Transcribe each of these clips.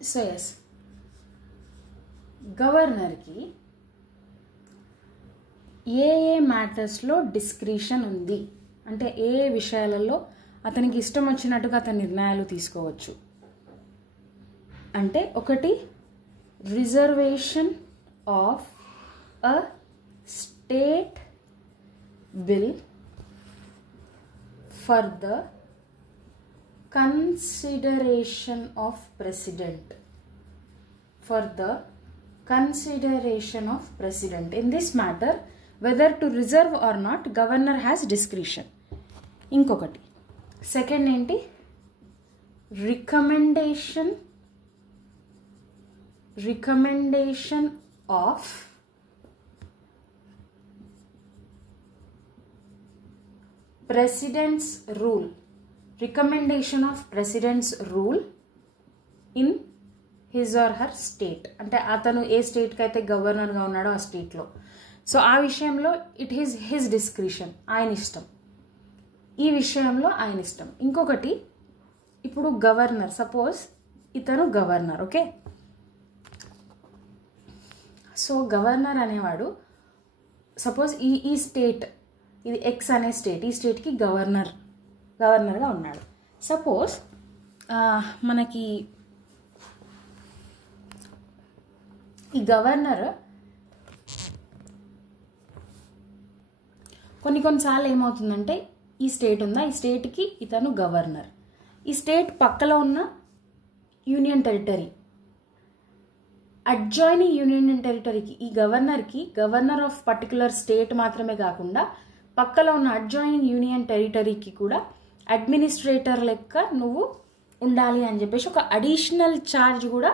So yes, గవర్నర్కి ఏ మ్యాటర్స్లో discretion ఉంది అంటే ఏ విషయాలలో అతనికి ఇష్టం వచ్చినట్టుగా అతని నిర్ణయాలు తీసుకోవచ్చు అంటే, ఒకటి reservation of a state bill for the consideration of president, for the consideration of president. In this matter, whether to reserve or not, governor has discretion. Inkokati second enti, recommendation of president's rule, recommendation of president's rule in his or her state. అంటే అతను ఏ స్టేట్కి అయితే గవర్నర్గా ఉన్నాడో ఆ స్టేట్లో. So ఆ విషయంలో ఇట్ ఈస్ హిజ్ డిస్క్రిషన్, ఆయన ఇష్టం. ఈ విషయంలో ఆయన ఇష్టం. ఇంకొకటి, ఇప్పుడు గవర్నర్, సపోజ్ ఇతను గవర్నర్, ఓకే. సో గవర్నర్ అనేవాడు సపోజ్ ఈ స్టేట్, ఇది ఎక్స్ అనే స్టేట్, ఈ స్టేట్కి గవర్నర్గా ఉన్నాడు. సపోజ్ మనకి ఈ గవర్నర్ కొన్నిసార్లు ఏమవుతుందంటే, ఈ స్టేట్ ఉందా, ఈ స్టేట్కి ఇతను గవర్నర్, ఈ స్టేట్ పక్కలో ఉన్న యూనియన్ టెరిటరీ, అడ్జాయినింగ్ యూనియన్ టెరిటరీకి ఈ గవర్నర్కి గవర్నర్ ఆఫ్ పర్టికులర్ స్టేట్ మాత్రమే కాకుండా పక్కలో ఉన్న అడ్జాయినింగ్ యూనియన్ టెరిటరీకి కూడా అడ్మినిస్ట్రేటర్ లెక్క నువ్వు ఉండాలి అని చెప్పేసి ఒక అడిషనల్ ఛార్జ్ కూడా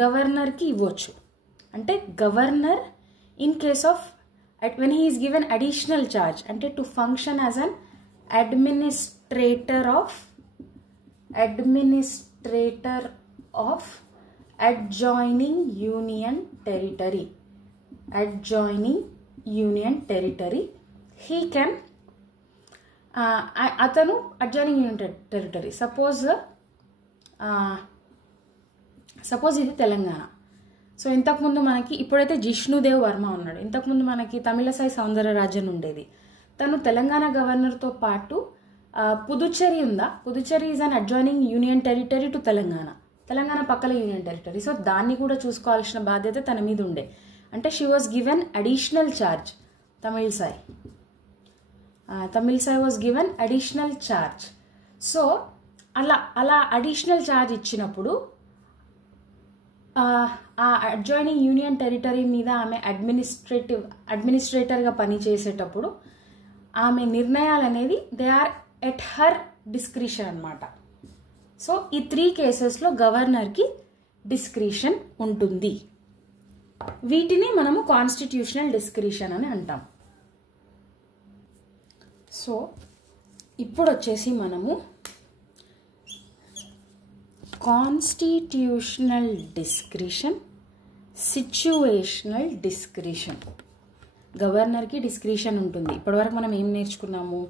గవర్నర్కి ఇవ్వచ్చు. అంటే governor in case of when he is given additional charge అంటే to function as an administrator of adjoining union territory, he can atanu adjoining union territory, suppose ఇది తెలంగాణ. సో ఇంతకుముందు మనకి ఇప్పుడైతే జిష్ణుదేవ్ వర్మ ఉన్నాడు, ఇంతకుముందు మనకి తమిళసై సౌందరరాజన్ ఉండేది. తను తెలంగాణ గవర్నర్తో పాటు పుదుచ్చేరి ఉందా, Puducherry is an adjoining union territory to Telangana పక్కల యూనియన్ టెరిటరీ. సో దాన్ని కూడా చూసుకోవాల్సిన బాధ్యత తన మీద ఉండే. అంటే she was given additional charge, Tamilisai was given additional charge. So అలా అడిషనల్ ఛార్జ్ ఇచ్చినప్పుడు ఆ అడ్జాయినింగ్ యూనియన్ టెరిటరీ మీద ఆమె అడ్మినిస్ట్రేటర్గా పనిచేసేటప్పుడు ఆమె నిర్ణయాలు అనేది they are at her discretion అన్నమాట. సో ఈ 3 కేసెస్లో గవర్నర్కి డిస్క్రిషన్ ఉంటుంది. వీటిని మనము కాన్స్టిట్యూషనల్ డిస్క్రిషన్ అని అంటాం. సో ఇప్పుడు వచ్చేసి మనము కాన్స్టిట్యూషనల్ డిస్క్రిషన్, సిచ్యువేషనల్ డిస్క్రిషన్. గవర్నర్కి డిస్క్రిషన్ ఉంటుంది. ఇప్పటివరకు మనం ఏం నేర్చుకున్నాము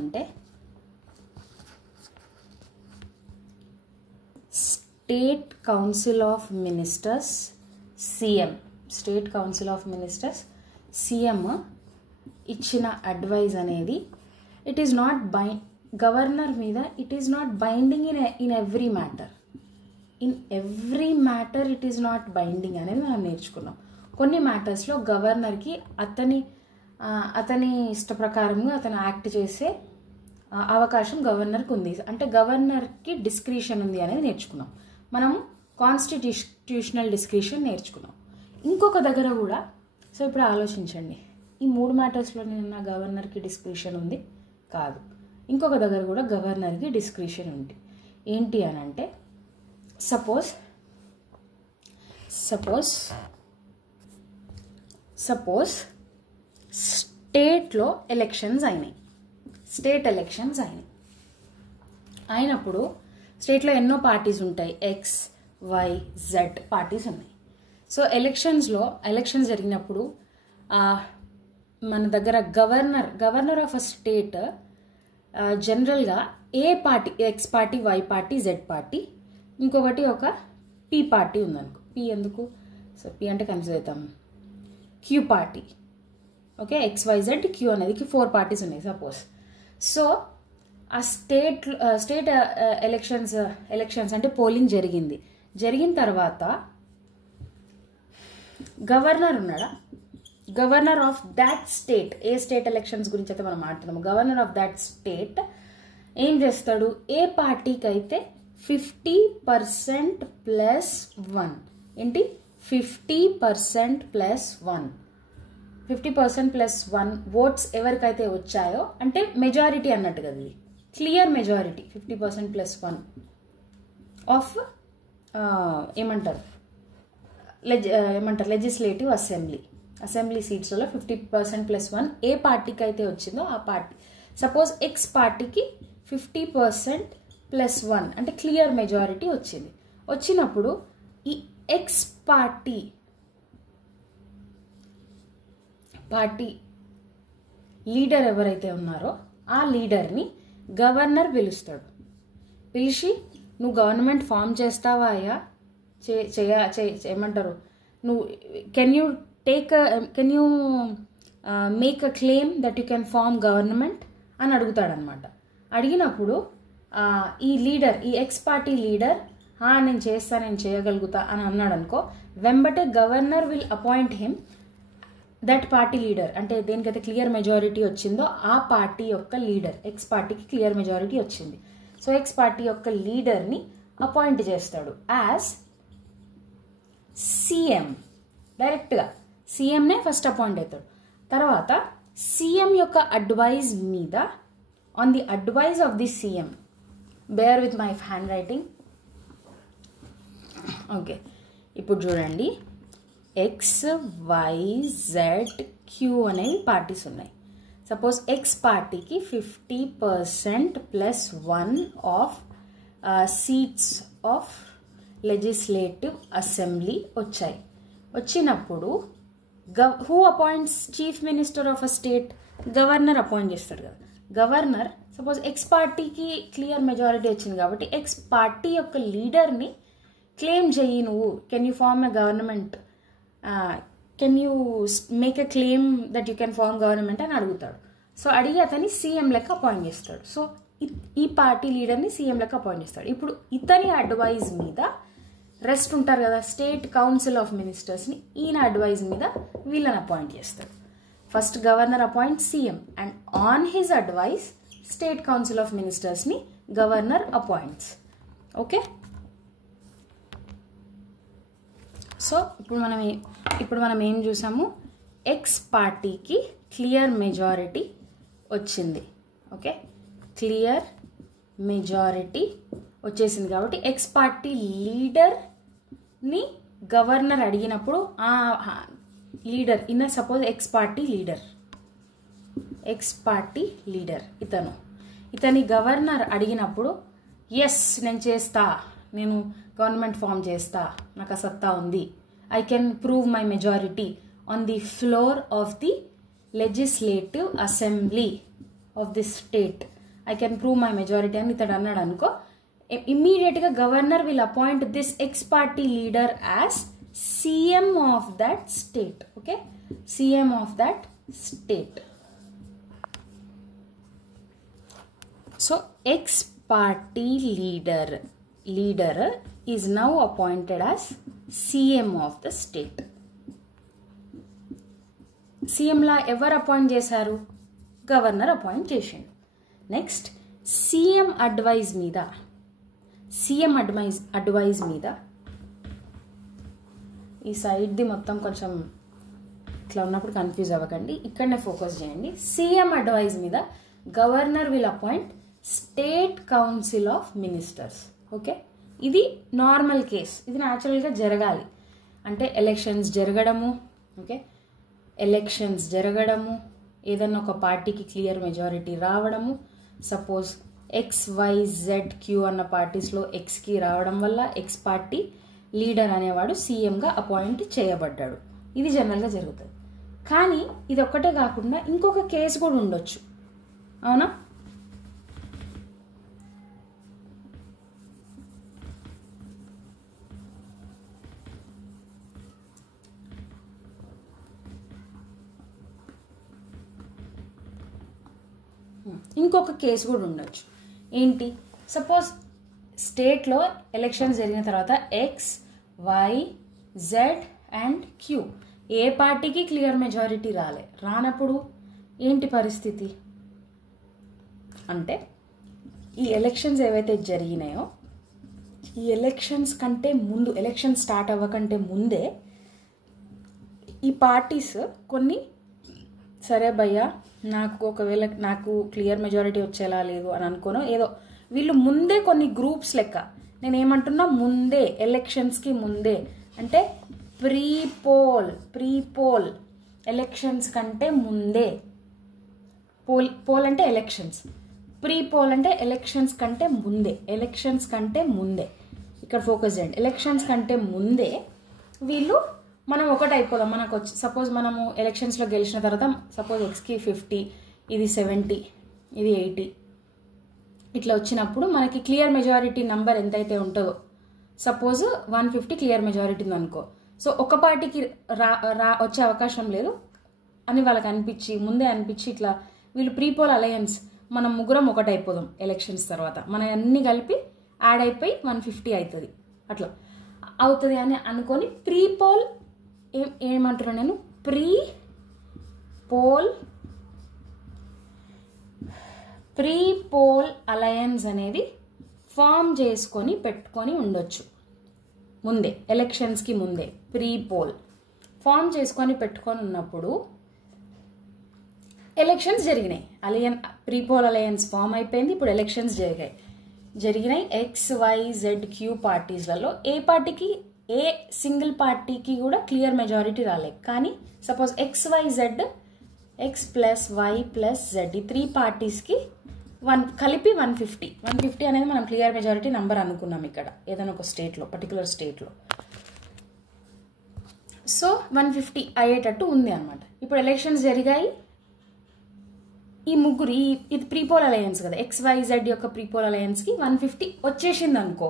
అంటే state council of ministers CM ఇచ్చిన అడ్వైజ్ అనేది ఇట్ ఈస్ నాట్ గవర్నర్ మీద it is not binding in every matter it is not binding అనేది మనం నేర్చుకున్నాం. కొన్ని మ్యాటర్స్లో గవర్నర్కి అతని ఇష్ట ప్రకారంగా అతను యాక్ట్ చేసే అవకాశం గవర్నర్కి ఉంది. అంటే గవర్నర్కి డిస్క్రిషన్ ఉంది అనేది నేర్చుకున్నాం. మనము కాన్స్టిట్యూషనల్ డిస్క్రిషన్ నేర్చుకున్నాం. ఇంకొక దగ్గర కూడా, సో ఇప్పుడు ఆలోచించండి, ఈ 3 మ్యాటర్స్లో నిన్న గవర్నర్కి డిస్క్రిషన్ ఉంది కాదు. ఇంకొక దగ్గర కూడా గవర్నర్కి డిస్క్రిషన్ ఉంది. ఏంటి అని అంటే, సపోజ్ స్టేట్లో ఎలక్షన్స్ అయినాయి. అయినప్పుడు స్టేట్లో ఎన్నో పార్టీస్ ఉంటాయి, ఎక్స్ వై జెడ్ పార్టీస్ ఉన్నాయి. సో ఎలక్షన్స్ జరిగినప్పుడు మన దగ్గర గవర్నర్ ఆఫ్ అ స్టేట్ జనరల్గా ఏ party, X party, Y party, Z party, ఇంకొకటి ఒక పి పార్టీ ఉందనుకో. పి ఎందుకు, సో పి అంటే కన్సిడర్ అవుతాం, Q party. Okay, XYZ Q అనేది 4 పార్టీస్ ఉన్నాయి సపోజ్. సో ఆ స్టేట్ ఎలక్షన్స్ అంటే పోలింగ్ జరిగిన తర్వాత గవర్నర్ ఉన్నాడా, గవర్నర్ ఆఫ్ దాట్ స్టేట్, ఏ స్టేట్ ఎలక్షన్స్ గురించి అయితే మనం మాట్లాడుతున్నాము, గవర్నర్ ఆఫ్ దాట్ స్టేట్ ఏం చేస్తాడు, ఏ పార్టీకి అయితే 50% + 1 ఏంటి 50% + 1 50% + 1 ఓట్స్ ఎవరికైతే వచ్చాయో అంటే మెజారిటీ అన్నట్టు కదా, ఇది క్లియర్ మెజారిటీ 50% + 1 ఆఫ్ ఏమంటారు లెజిస్లేటివ్ అసెంబ్లీ సీట్స్లో 50% + 1 ఏ పార్టీకి అయితే వచ్చిందో ఆ పార్టీ. సపోజ్ ఎక్స్ పార్టీకి 50% + 1 అంటే క్లియర్ మెజారిటీ వచ్చినప్పుడు ఈ ఎక్స్ పార్టీ లీడర్ ఎవరైతే ఉన్నారో ఆ లీడర్ని గవర్నర్ పిలుస్తాడు. పిలిచి నువ్వు గవర్నమెంట్ ఫామ్ చేస్తావా అయ్యా, ఏమంటారు, నువ్వు can you make a claim that you can form government అని అడుగుతాడనమాట. అడిగినప్పుడు ఈ లీడర్, ఈ ఎక్స్ పార్టీ లీడర్ నేను చేయగలుగుతా అని అన్నాడు అనుకో, వెంబటే governor will appoint him that party leader. అంటే దేనికైతే క్లియర్ మెజారిటీ వచ్చిందో ఆ పార్టీ యొక్క లీడర్, ఎక్స్ పార్టీకి క్లియర్ మెజారిటీ వచ్చింది, సో ఎక్స్ పార్టీ యొక్క లీడర్ని అపాయింట్ చేస్తాడు యాజ్ సీఎం. డైరెక్ట్గా సీఎంనే ఫస్ట్ అపాయింట్ అవుతాడు. తర్వాత సీఎం యొక్క అడ్వైజ్ మీద, on the advice of the CM, bear with my handwriting. Okay, ఇప్పుడు చూడండి, XYZQ అనేవి పార్టీస్ ఉన్నాయి. సపోజ్ ఎక్స్ పార్టీకి 50% + 1 of seats of legislative assembly వచ్చినప్పుడు who appoints chief minister of a state, governor appoint చేస్తాడు కదా. Governor suppose X పార్టీకి clear majority వచ్చింది కాబట్టి ఎక్స్ పార్టీ యొక్క లీడర్ని క్లెయిమ్ చెయ్యి నువ్వు, can you form a government, can you make a claim that you can form government అని అడుగుతాడు. సో అడిగి అతన్ని సీఎం లెక్క అపాయింట్ చేస్తాడు. సో ఈ పార్టీ లీడర్ని సీఎం లెక్క అపాయింట్ చేస్తాడు. ఇప్పుడు ఇతని అడ్వైజ్ మీద రెస్ట్ ఉంటారు కదా, స్టేట్ కౌన్సిల్ ఆఫ్ మినిస్టర్స్ని, ఈయన అడ్వైజ్ మీద వీళ్ళని అపాయింట్ చేస్తాడు. First governor appoint CM and on his advise state council of మినిస్టర్స్ని గవర్నర్ అపాయింట్స్. ఓకే, సో ఇప్పుడు మనం ఏం చూసాము, ఎక్స్ పార్టీకి క్లియర్ మెజారిటీ వచ్చింది. ఓకే, క్లియర్ మెజారిటీ వచ్చేసింది కాబట్టి ఎక్స్ పార్టీ లీడర్ని గవర్నర్ అడిగినప్పుడు leader suppose X party leader ఇతని గవర్నర్ అడిగినప్పుడు ఎస్ నేను గవర్నమెంట్ ఫామ్ చేస్తా, నాకు సత్తా ఉంది, I can prove my majority on the floor of the legislative assembly of the state, I can prove my majority అని ఇతడు అన్నాడు అనుకో, ఇమ్మీడియట్గా governor will appoint this X party leader as CM of that state. Okay, CM of that state. So X party leader is now appointed as CM of the state. CM లా ఎవరు appoint చేశారు, governor appoint చేసిండు. Next CM advise మీద ఈ సైడ్ది మొత్తం కొంచెం ఇట్లా ఉన్నప్పుడు confuse అవ్వకండి, ఇక్కడనే ఫోకస్ చేయండి. సీఎం అడ్వైజ్ మీద governor will appoint state council of ministers. Okay, ఇది నార్మల్ కేస్, ఇది న్యాచురల్గా జరగాలి. అంటే ఎలక్షన్స్ జరగడము, ఏదన్నా ఒక పార్టీకి క్లియర్ మెజారిటీ రావడము, సపోజ్ XYZQ అన్న పార్టీస్లో ఎక్స్కి రావడం వల్ల ఎక్స్ పార్టీ లీడర్ అనేవాడు సీఎంగా అపాయింట్ చేయబడ్డాడు. ఇది జనరల్గా జరుగుతుంది. కానీ ఇది ఒక్కటే కాకుండా ఇంకొక కేసు కూడా ఉండొచ్చు, అవునా? ఇంకొక కేసు కూడా ఉండొచ్చు. ఏంటి, సపోజ్ స్టేట్లో ఎలక్షన్స్ జరిగిన తర్వాత X, Y, Z and Q ఏ పార్టీకి క్లియర్ మెజారిటీ రానప్పుడు ఏంటి పరిస్థితి అంటే, ఈ ఎలక్షన్స్ ఏవైతే జరిగినాయో ఈ ఎలక్షన్స్ కంటే ముందు, ఎలక్షన్ స్టార్ట్ అవ్వకంటే ముందే ఈ పార్టీస్ కొన్ని, సరే భయ్యా ఒకవేళ నాకు క్లియర్ మెజారిటీ వచ్చేలా లేదు అని అనుకోను, ఏదో వీళ్ళు ముందే కొన్ని గ్రూప్స్ లెక్క, నేనేమంటున్నా ముందే, ఎలక్షన్స్కి ముందే అంటే ప్రీ పోల్ ఎలక్షన్స్ కంటే ముందే, పోల్ అంటే ఎలక్షన్స్, ప్రీ పోల్ అంటే ఎలక్షన్స్ కంటే ముందే ఇక్కడ ఫోకస్ చేయండి. ఎలక్షన్స్ కంటే ముందే వీళ్ళు మనం ఒకటి అయిపోదాం, మనకు వచ్చి సపోజ్ మనము ఎలక్షన్స్లో గెలిచిన తర్వాత సపోజ్ Xకి 50, ఇది 70, ఇది 80 ఇట్లా వచ్చినప్పుడు మనకి క్లియర్ మెజారిటీ నెంబర్ ఎంతైతే ఉంటుందో, సపోజ్ 150 క్లియర్ మెజారిటీ ఉంది అనుకో, సో ఒక పార్టీకి వచ్చే అవకాశం లేదు అని వాళ్ళకి ముందే అనిపించి ఇట్లా వీళ్ళు ప్రీపోల్ అలయన్స్ మనం ముగ్గురం ఒకటి అయిపోదాం ఎలక్షన్స్ తర్వాత, మన అన్ని కలిపి యాడ్ అయిపోయి 150 అవుతుంది, అట్లా అవుతుంది అని అనుకొని ప్రీపోల్ ఏమంటున్నాను నేను, ప్రీపోల్ అలయన్స్ అనేది ఫామ్ చేసుకొని పెట్టుకొని ఉండొచ్చు ముందే, ఎలక్షన్స్కి ముందే ప్రీపోల్ ఫామ్ చేసుకొని పెట్టుకొని ఉన్నప్పుడు ఎలక్షన్స్ జరిగినాయి, ప్రీపోల్ అలయన్స్ ఫామ్ అయిపోయింది, ఇప్పుడు ఎలక్షన్స్ జరిగినాయి XYZQ పార్టీస్లలో ఏ సింగిల్ పార్టీకి కూడా క్లియర్ మెజారిటీ రాలేదు. కానీ suppose XYZ, X plus Y plus Z ఈ 3 పార్టీస్కి కలిపి 150 అనేది మనం క్లియర్ మెజారిటీ నెంబర్ అనుకున్నాం ఇక్కడ ఏదైనా ఒక స్టేట్లో, పర్టికులర్ స్టేట్లో. సో 150 అయ్యేటట్టు ఉంది అనమాట. ఇప్పుడు ఎలక్షన్స్ జరిగాయి, ఈ ముగ్గురు ఇది ప్రీపోల్ అలయన్స్ కదా, XYZ యొక్క ప్రీపోల్ అలయన్స్కి 150 వచ్చేసింది అనుకో,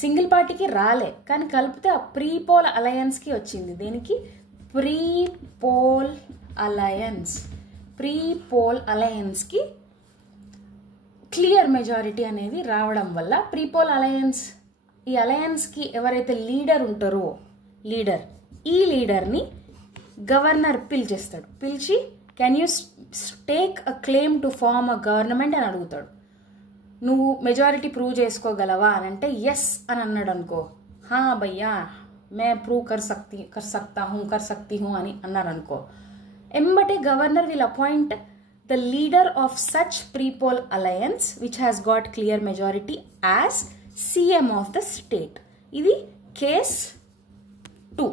సింగిల్ పార్టీకి రాలే కానీ కలిపితే ఆ ప్రీపోల్ అలయన్స్కి వచ్చింది. దేనికి, ప్రీపోల్ అలయన్స్కి క్లియర్ మెజారిటీ అనేది రావడం వల్ల ప్రీపోల్ అలయన్స్, ఈ అలయన్స్కి ఎవరైతే లీడర్ ఉంటారో ఈ లీడర్ని గవర్నర్ పిలిచేస్తాడు, పిలిచి can you take a claim to form a government అని అడుగుతాడు. నువ్వు మెజారిటీ ప్రూవ్ చేసుకోగలవా అని అంటే ఎస్ అని అన్నాడు అనుకో, హా భయ్యా మే ప్రూవ్ కర్ సక్తి హూ అని అన్నారు అనుకో, ఎంబటే governor will appoint the leader of such prepoll alliance which has got clear majority as CM of the state. ఇది కేస్ 2.